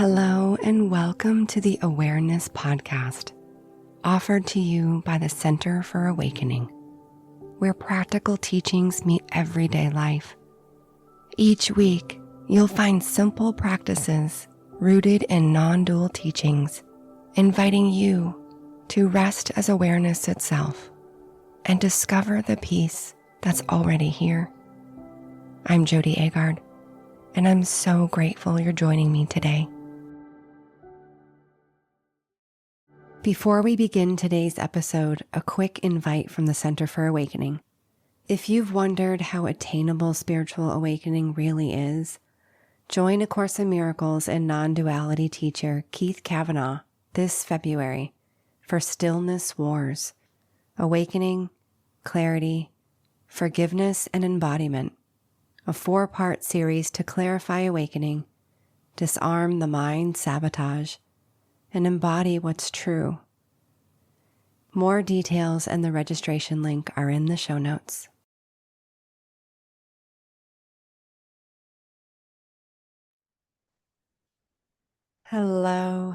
Hello and welcome to the Awareness Podcast, offered to you by the Center for Awakening, where practical teachings meet everyday life. Each week, you'll find simple practices rooted in non-dual teachings, inviting you to rest as awareness itself and discover the peace that's already here. I'm Jody Agard, and I'm so grateful you're joining me today. Before we begin today's episode, a quick invite from the Center for Awakening. If you've wondered how attainable spiritual awakening really is, join A Course in Miracles and non-duality teacher Keith Kavanagh this February for Stillness Wars, Awakening, Clarity, Forgiveness, and Embodiment, a 4-part series to clarify awakening, disarm the mind sabotage, and embody what's true. More details and the registration link are in the show notes. Hello.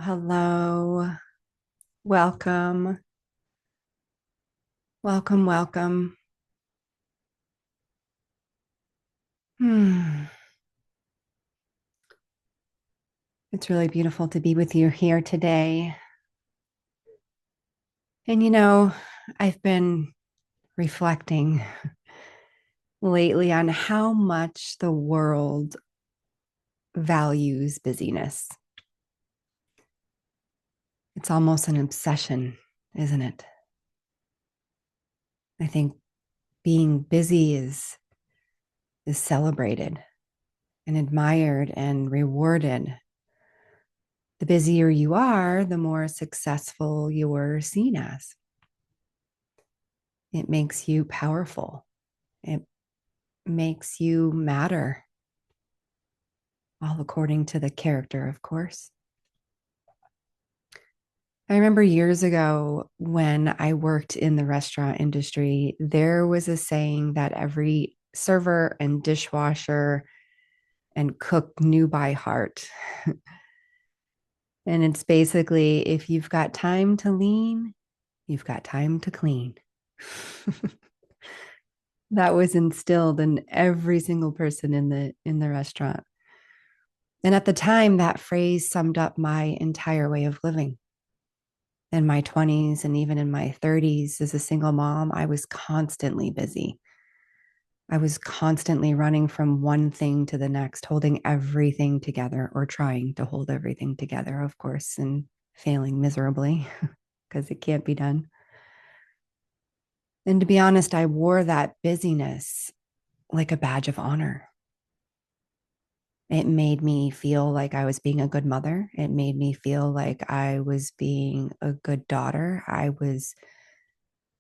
Welcome. It's really beautiful to be with you here today. And I've been reflecting lately on how much the world values busyness. It's almost an obsession, isn't it? I think being busy is celebrated and admired and rewarded. The busier you are, the more successful you're seen as. It makes you powerful. It makes you matter. All according to the character, of course. I remember years ago when I worked in the restaurant industry, there was a saying that every server and dishwasher and cook knew by heart. And it's basically, if you've got time to lean, you've got time to clean. That was instilled in every single person in the restaurant. And at the time, that phrase summed up my entire way of living. In my 20s and even in my 30s as a single mom, I was constantly busy. I was constantly running from one thing to the next, holding everything together or trying to hold everything together, of course, and failing miserably because it can't be done. And to be honest, I wore that busyness like a badge of honor. It made me feel like I was being a good mother. It made me feel like I was being a good daughter. I was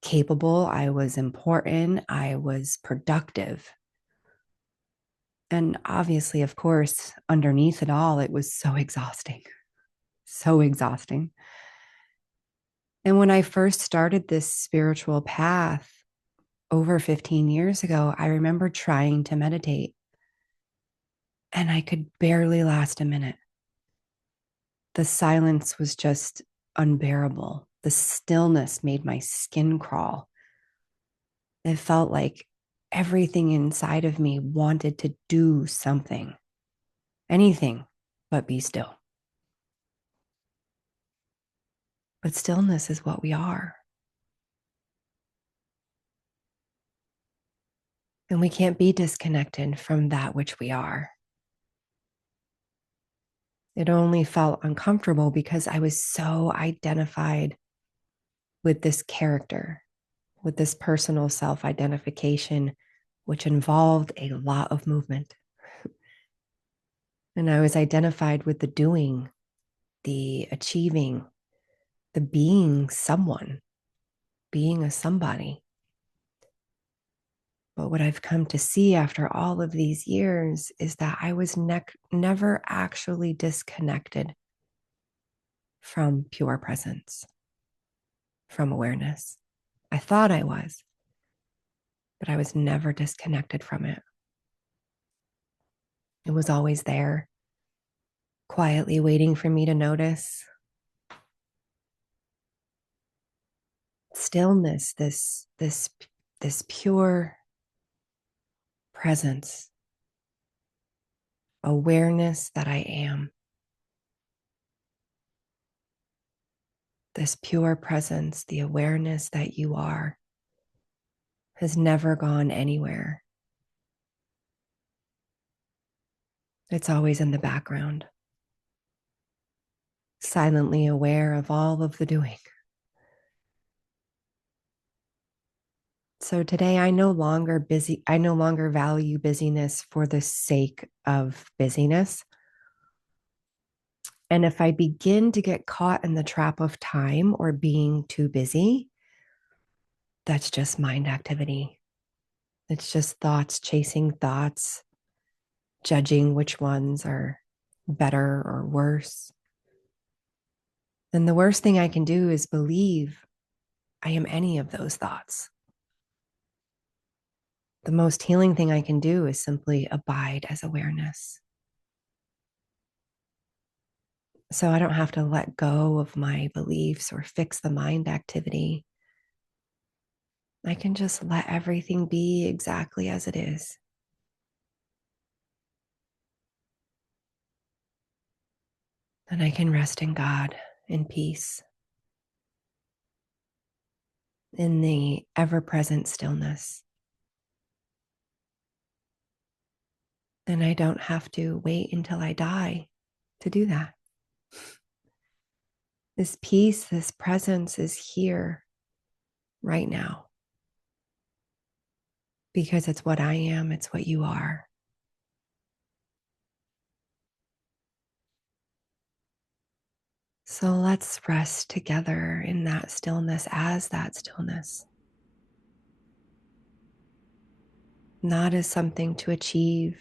capable. I was important. I was productive. And obviously, of course, underneath it all, it was so exhausting. So exhausting. And when I first started this spiritual path over 15 years ago, I remember trying to meditate. And I could barely last a minute. The silence was just unbearable. The stillness made my skin crawl. It felt like everything inside of me wanted to do something, anything but be still. But stillness is what we are. And we can't be disconnected from that which we are. It only felt uncomfortable because I was so identified with this character, with this personal self-identification, which involved a lot of movement. And I was identified with the doing, the achieving, the being someone, being a somebody. But what I've come to see after all of these years is that I was never actually disconnected from pure presence, from awareness. I thought I was, but I was never disconnected from it. It was always there. quietly waiting for me to notice. Stillness, this pure presence, awareness that I am. This pure presence, the awareness that you are, has never gone anywhere. It's always in the background, silently aware of all of the doing. So today I no longer value busyness for the sake of busyness. And if I begin to get caught in the trap of time or being too busy, that's just mind activity. It's just thoughts chasing thoughts, judging which ones are better or worse. And the worst thing I can do is believe I am any of those thoughts. The most healing thing I can do is simply abide as awareness. So I don't have to let go of my beliefs or fix the mind activity. I can just let everything be exactly as it is. And I can rest in God, in peace, in the ever-present stillness. And I don't have to wait until I die to do that. This peace, this presence is here right now. Because it's what I am, it's what you are. So let's rest together in that stillness as that stillness. Not as something to achieve,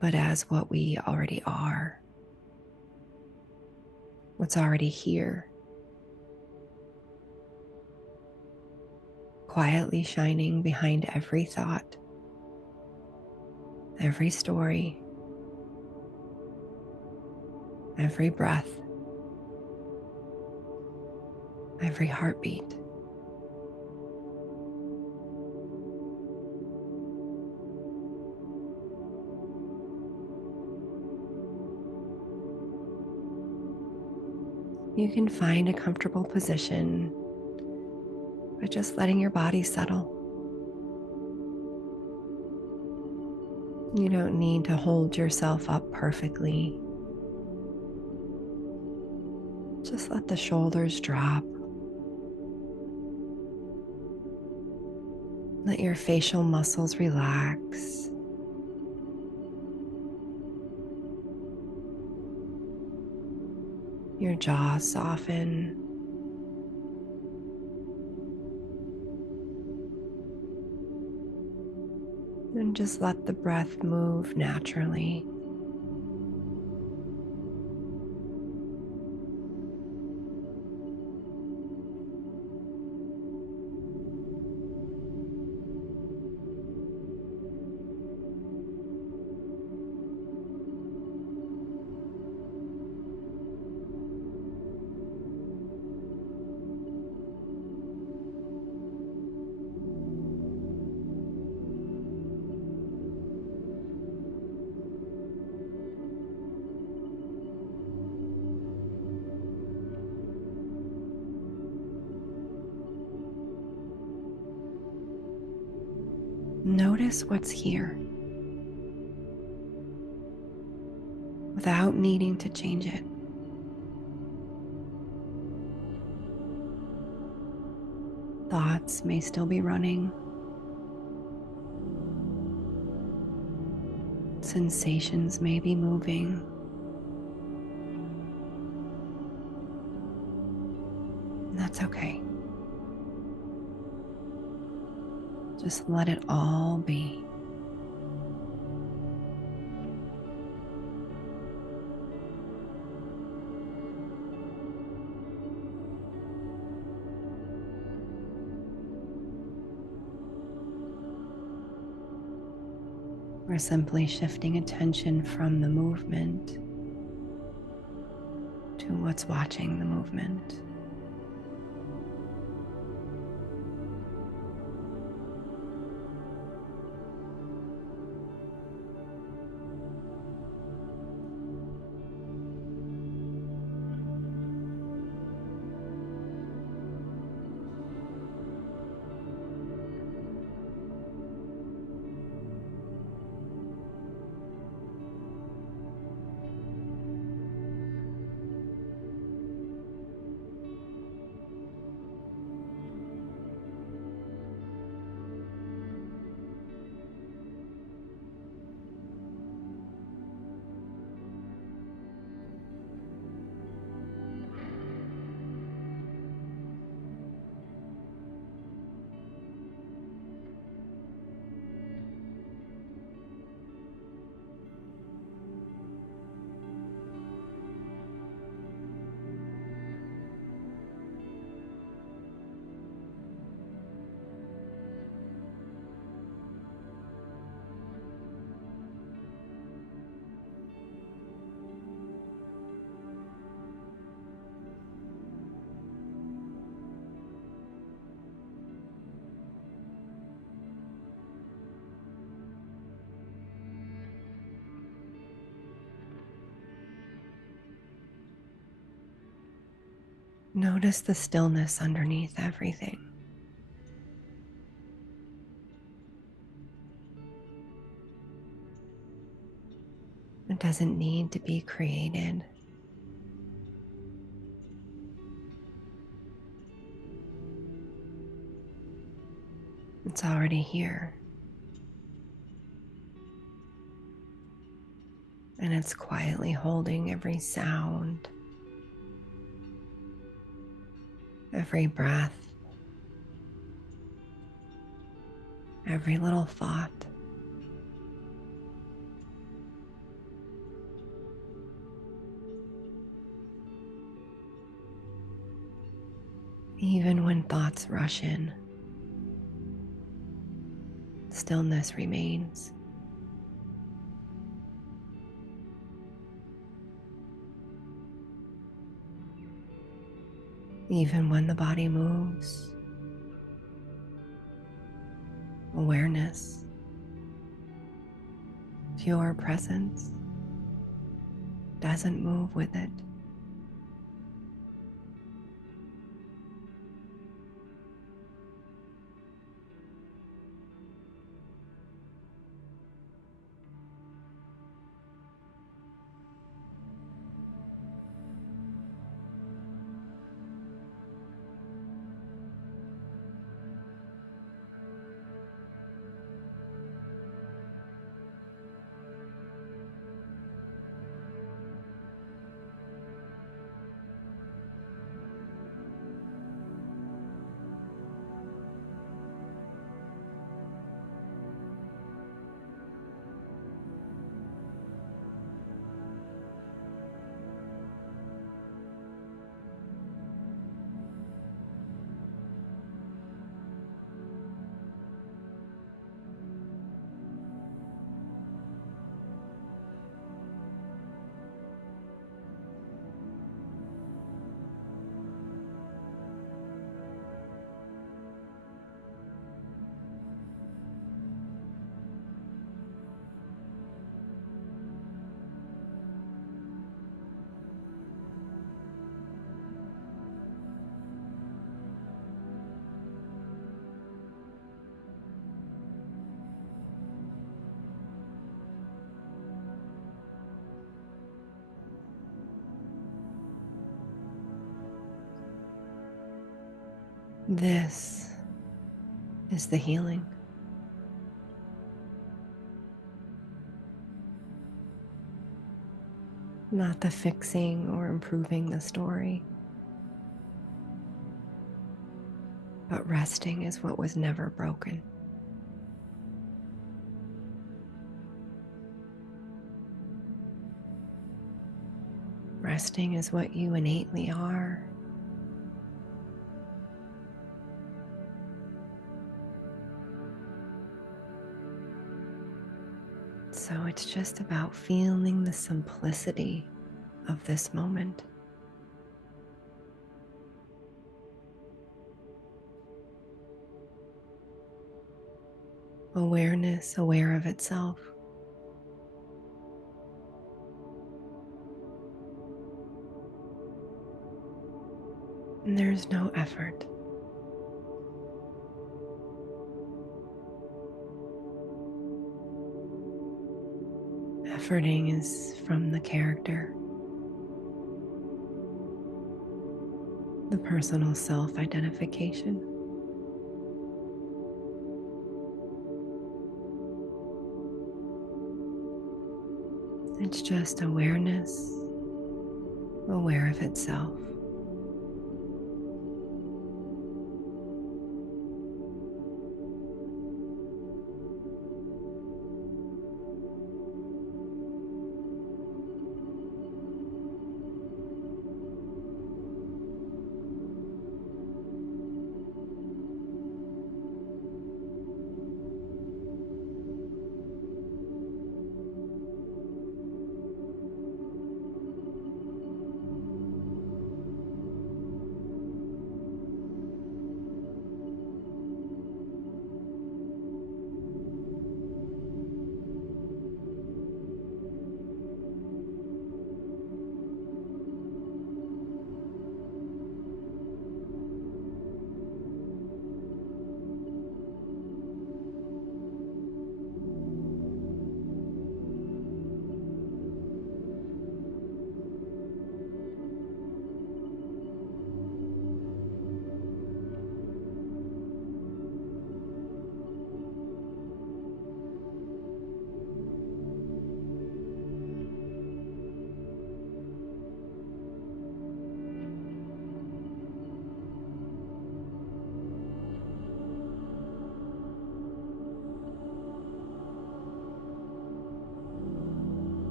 but as what we already are. What's already here. Quietly shining behind every thought, every story, every breath, every heartbeat. You can find a comfortable position by just letting your body settle. You don't need to hold yourself up perfectly. Just let the shoulders drop. Let your facial muscles relax. Your jaw soften. And just let the breath move naturally. Notice what's here without needing to change it. Thoughts may still be running. Sensations may be moving. And that's okay. Just let it all be. We're simply shifting attention from the movement to what's watching the movement. Notice the stillness underneath everything. It doesn't need to be created. It's already here. And it's quietly holding every sound, every breath, every little thought. Even when thoughts rush in, stillness remains. Even when the body moves, awareness, pure presence doesn't move with it. This is the healing. Not the fixing or improving the story, but resting is what was never broken. Resting is what you innately are. So it's just about feeling the simplicity of this moment. Awareness, aware of itself. And there's no effort. Efforting is from the character, the personal self-identification. It's just awareness, aware of itself.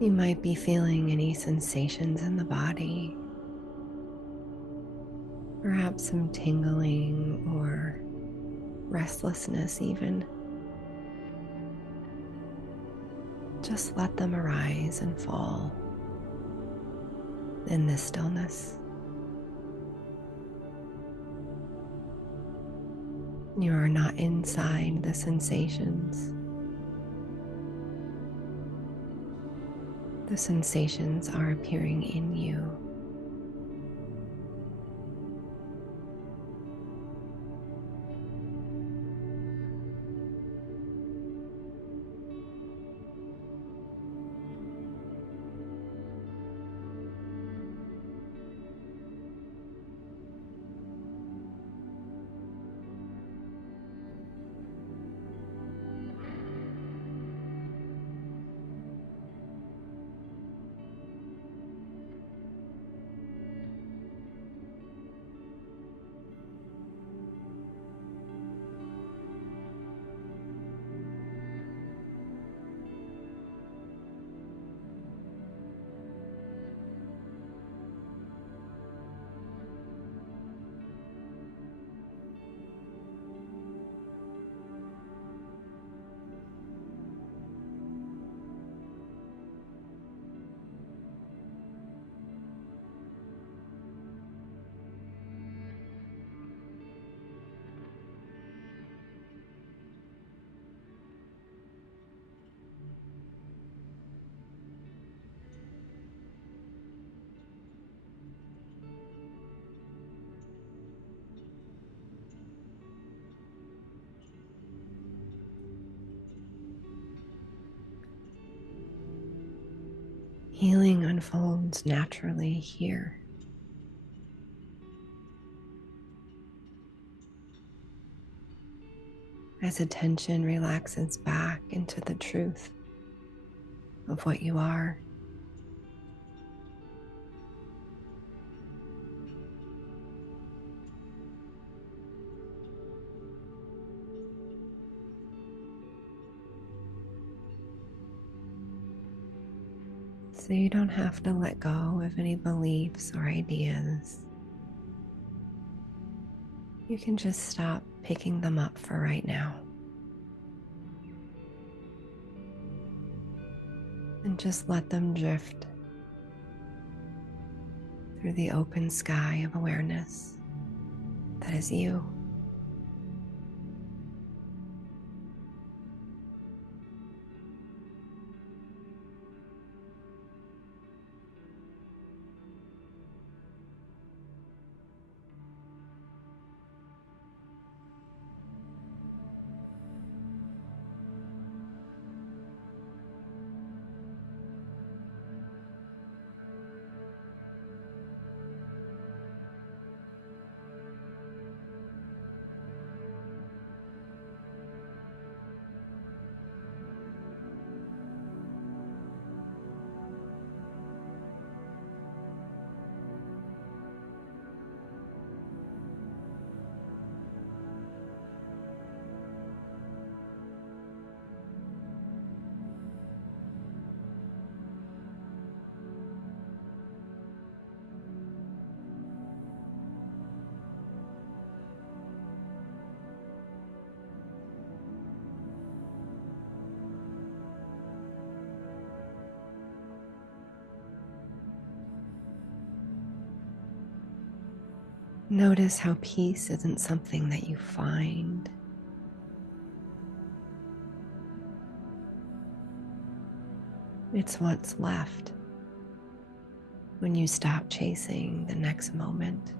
You might be feeling any sensations in the body, perhaps some tingling or restlessness even. Just let them arise and fall in this stillness. You are not inside the sensations. The sensations are appearing in you. Healing unfolds naturally here. As attention relaxes back into the truth of what you are. So you don't have to let go of any beliefs or ideas. You can just stop picking them up for right now. And just let them drift through the open sky of awareness that is you. Notice how peace isn't something that you find. It's what's left when you stop chasing the next moment.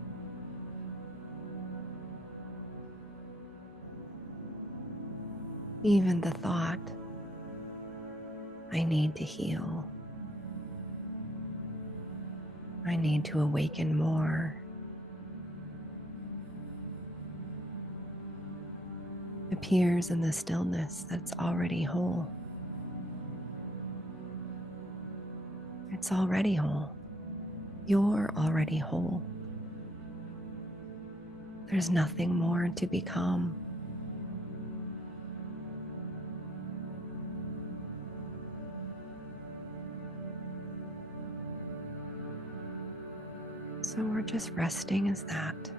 Even the thought, I need to heal. I need to awaken more, appears in the stillness that's already whole. It's already whole. You're already whole. There's nothing more to become. So we're just resting as that.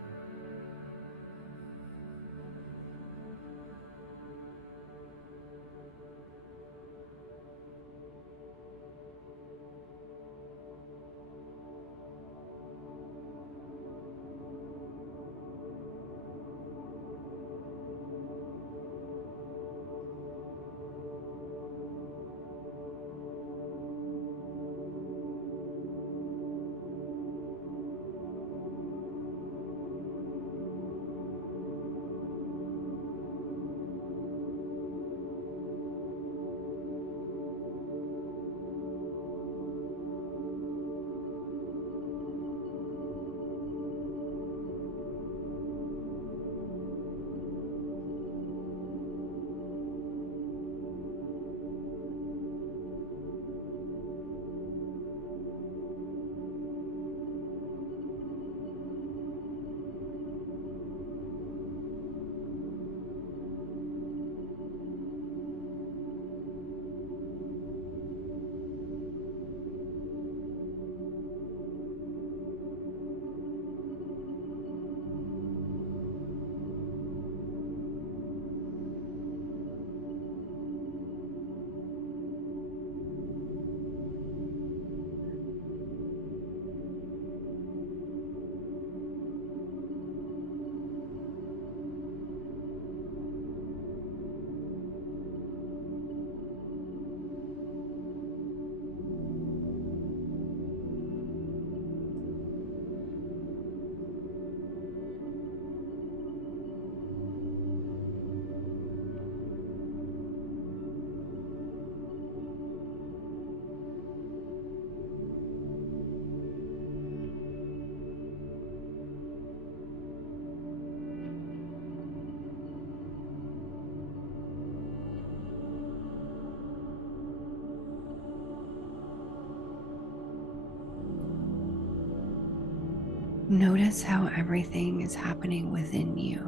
Notice how everything is happening within you.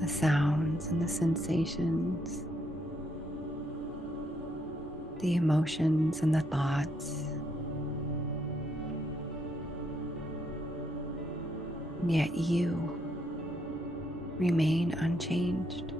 The sounds and the sensations. the emotions and the thoughts, and yet you remain unchanged.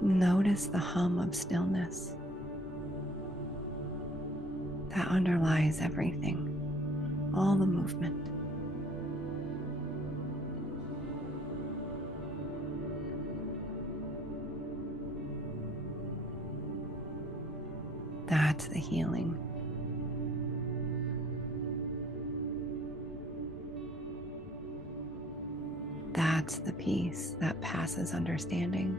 Notice the hum of stillness that underlies everything, all the movement. That's the healing. That's the peace that passes understanding.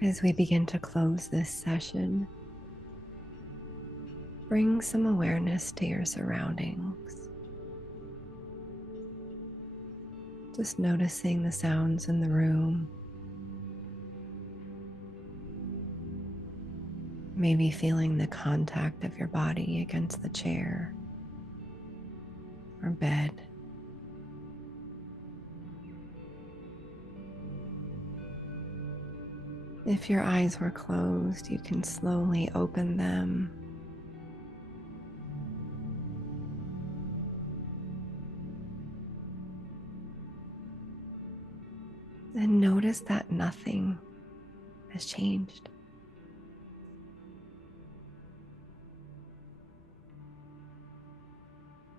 As we begin to close this session, bring some awareness to your surroundings. Just noticing the sounds in the room. Maybe feeling the contact of your body against the chair or bed. If your eyes were closed, you can slowly open them. And notice that nothing has changed.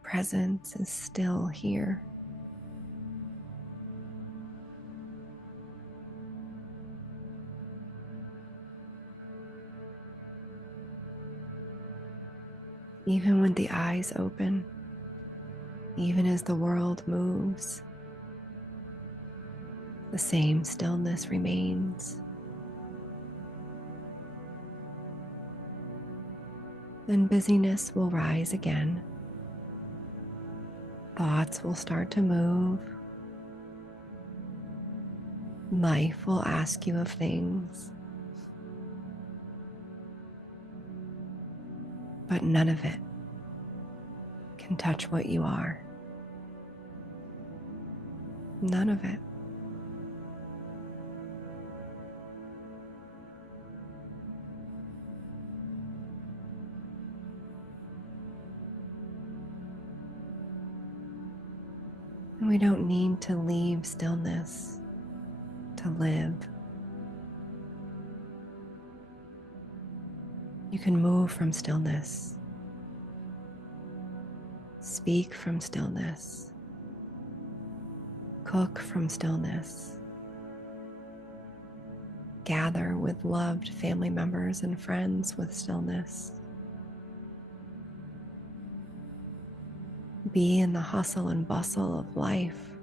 Presence is still here. Even when the eyes open, even as the world moves, the same stillness remains. Then busyness will rise again. Thoughts will start to move. Life will ask you of things, but none of it can touch what you are. None of it. And we don't need to leave stillness to live. You can move from stillness, speak from stillness, cook from stillness, gather with loved family members and friends with stillness. Be in the hustle and bustle of life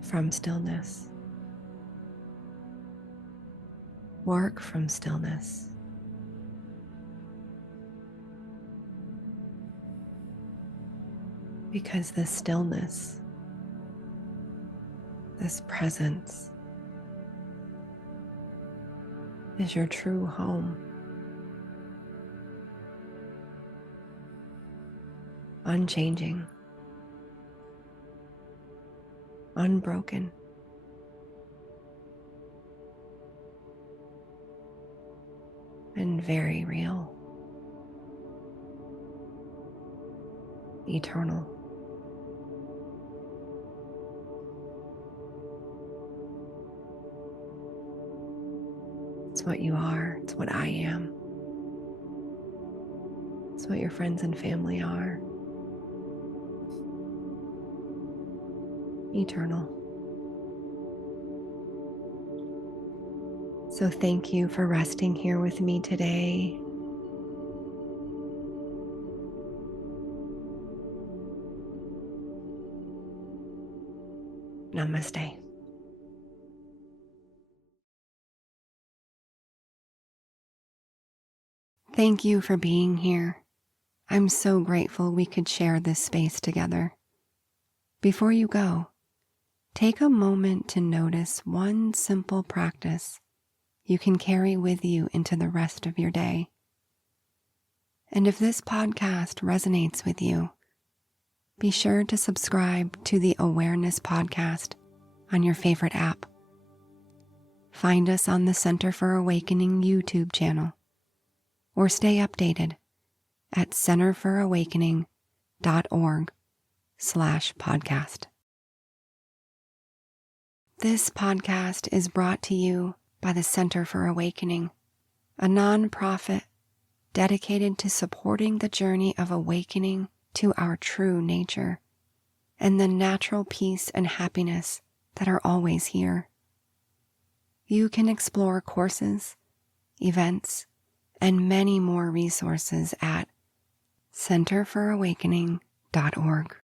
from stillness. work from stillness. Because this stillness, this presence, is your true home. Unchanging, unbroken, and very real, eternal. It's what you are, it's what I am, it's what your friends and family are. Eternal. So thank you for resting here with me today. Namaste. Thank you for being here. I'm so grateful we could share this space together. Before you go, take a moment to notice one simple practice you can carry with you into the rest of your day. And if this podcast resonates with you, be sure to subscribe to the Awareness Podcast on your favorite app. Find us on the Center for Awakening YouTube channel, or stay updated at centerforowakening.org/podcast. This podcast is brought to you by the Center for Awakening, a nonprofit dedicated to supporting the journey of awakening to our true nature and the natural peace and happiness that are always here. You can explore courses, events, and many more resources at centerforowakening.org.